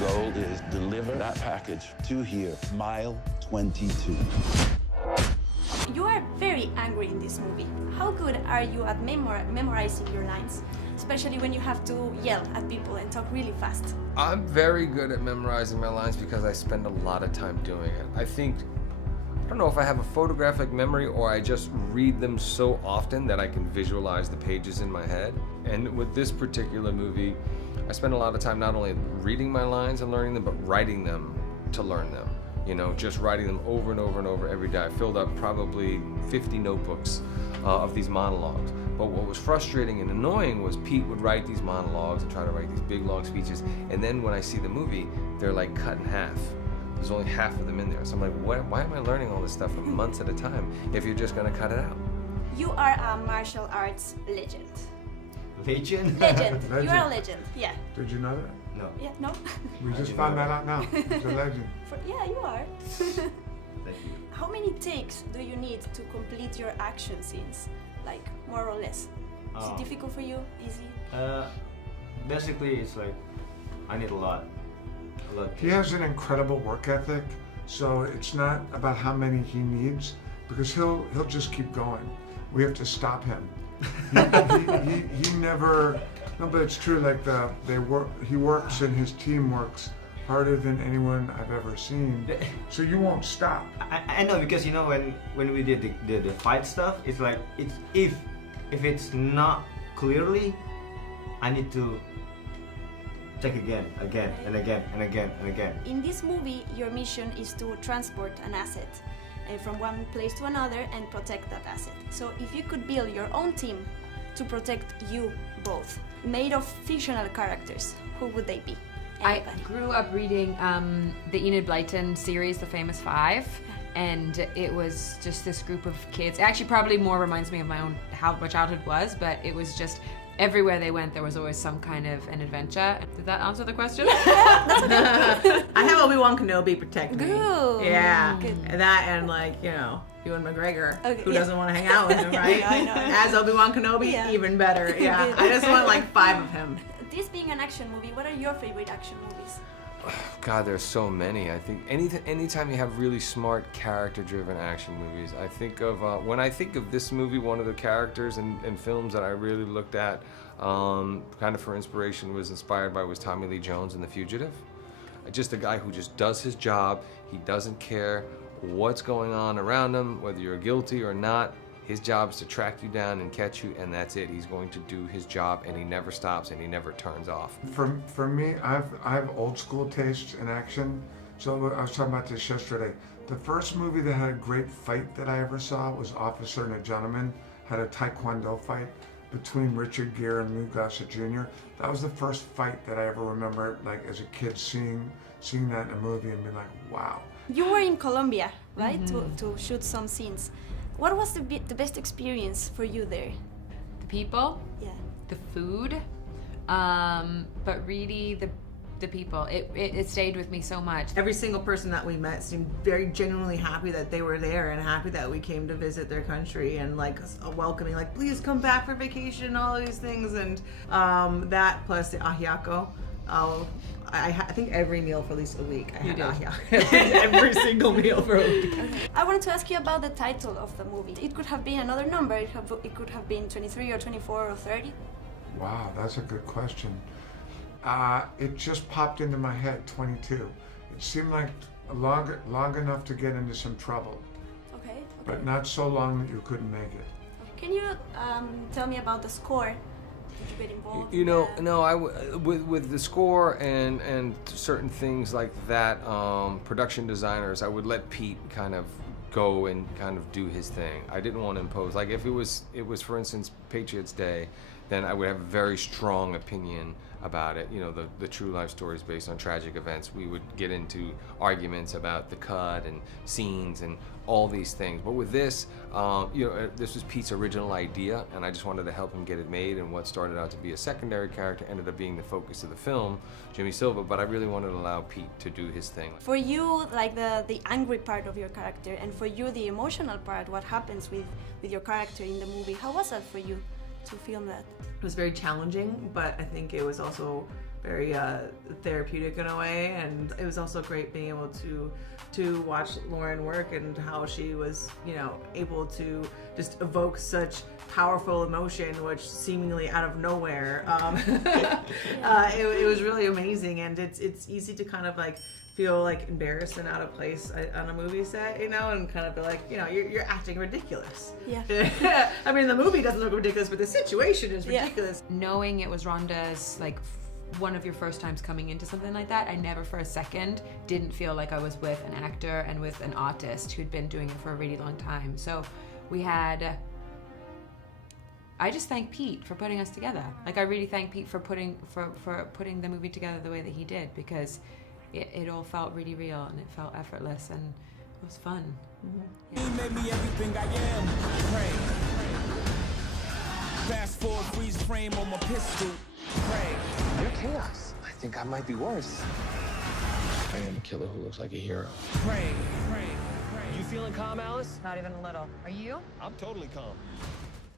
goal is deliver that package to here, mile 22. You are very angry in this movie. How good are you at memorizing your lines? Especially when you have to yell at people and talk really fast. I'm very good at memorizing my lines because I spend a lot of time doing it. I don't know if I have a photographic memory or I just read them so often that I can visualize the pages in my head. And with this particular movie, I spend a lot of time not only reading my lines and learning them, but writing them to learn them. You know, just writing them over and over and over every day. I filled up probably 50 notebooks of these monologues. But what was frustrating and annoying was Pete would write these monologues and try to write these big long speeches, and then when I see the movie, they're like cut in half. There's only half of them in there. So I'm like, why am I learning all this stuff for months at a time if you're just gonna cut it out? You are a martial arts legend. Legend? Legend. You are a legend, yeah. Did you know that? No. Yeah, no? We just found that out now. He's a legend. Yeah, you are. Thank you. How many takes do you need to complete your action scenes? Like, more or less. Is it difficult for you? Easy? Basically, it's like, I need a lot. He has an incredible work ethic, so it's not about how many he needs, because he'll just keep going. We have to stop him. He never. No, but it's true. Like he works and his team works harder than anyone I've ever seen. So you won't stop. I know, because you know when we did the fight stuff, it's like if it's not clearly, I need to check again and again and again and again. In this movie, your mission is to transport an asset from one place to another and protect that asset. So if you could build your own team to protect you both, made of fictional characters, who would they be? I grew up reading the Enid Blyton series, The Famous Five, and it was just this group of kids. It actually probably more reminds me of how my childhood was, but it was just everywhere they went, there was always some kind of an adventure. Did that answer the question? I have Obi-Wan Kenobi protect me. Good. Yeah. Good. And that and like, you know, Ewan McGregor, Okay, who yeah. doesn't want to hang out with him, right? I know. As Obi-Wan Kenobi, Yeah. even better. Yeah. Good. I just want like 5 of him. This being an action movie, what are your favorite action movies? God, there's so many. I think anytime you have really smart, character-driven action movies, I think of when I think of this movie, one of the characters and films that I really looked at, kind of for inspiration, was Tommy Lee Jones in The Fugitive. Just a guy who just does his job. He doesn't care what's going on around him, whether you're guilty or not. His job is to track you down and catch you, and that's it. He's going to do his job, and he never stops, and he never turns off. For me, I have old school tastes in action. So I was talking about this yesterday. The first movie that had a great fight that I ever saw was Officer and a Gentleman. Had a Taekwondo fight between Richard Gere and Lou Gossett Jr. That was the first fight that I ever remember, like as a kid, seeing that in a movie and being like, wow. You were in Colombia, right, to shoot some scenes. What was the best experience for you there? The people, Yeah. the food, but really the people. It stayed with me so much. Every single person that we met seemed very genuinely happy that they were there and happy that we came to visit their country and like welcoming, like please come back for vacation, all of these things, and that plus the ajiaco. I think every meal for at least a week I had ajiaco. Every single meal for a week. I wanted to ask you about the title of the movie. It could have been another number. It could have been 23 or 24 or 30. Wow, that's a good question. It just popped into my head, 22. It seemed like long enough to get into some trouble, Okay. but not so long that you couldn't make it. Can you tell me about the score? Did you get involved? You know, no, with the score and certain things like that, production designers, I would let Pete kind of go and kind of do his thing. I didn't want to impose. Like if it was for instance Patriots Day, then I would have a very strong opinion about it. You know, the true life stories based on tragic events. We would get into arguments about the cut and scenes and all these things. But with this, you know, this was Pete's original idea, and I just wanted to help him get it made. And what started out to be a secondary character ended up being the focus of the film, Jimmy Silva. But I really wanted to allow Pete to do his thing. For you, like the angry part of your character, and for you, the emotional part, what happens with your character in the movie, how was that for you to film that? It was very challenging, but I think it was also very therapeutic in a way. And it was also great being able to watch Lauren work and how she was, you know, able to just evoke such powerful emotion, which seemingly out of nowhere. It was really amazing, and it's easy to kind of like feel like embarrassed and out of place on a movie set, you know, and kind of be like, you know, you're acting ridiculous. Yeah. I mean, the movie doesn't look ridiculous, but the situation is ridiculous. Knowing it was Ronda's like one of your first times coming into something like that, I never for a second didn't feel like I was with an actor and with an artist who'd been doing it for a really long time. So we had, I just thank Pete for putting us together. Like, I really thank Pete for putting the movie together the way that he did, because it all felt really real and it felt effortless and it was fun. He made me everything I am. Pray. Fast forward, freeze frame on my pistol. Pray. You're chaos. I think I might be worse. I am a killer who looks like a hero. Pray. You feeling calm, Alice? Not even a little. Are you? I'm totally calm.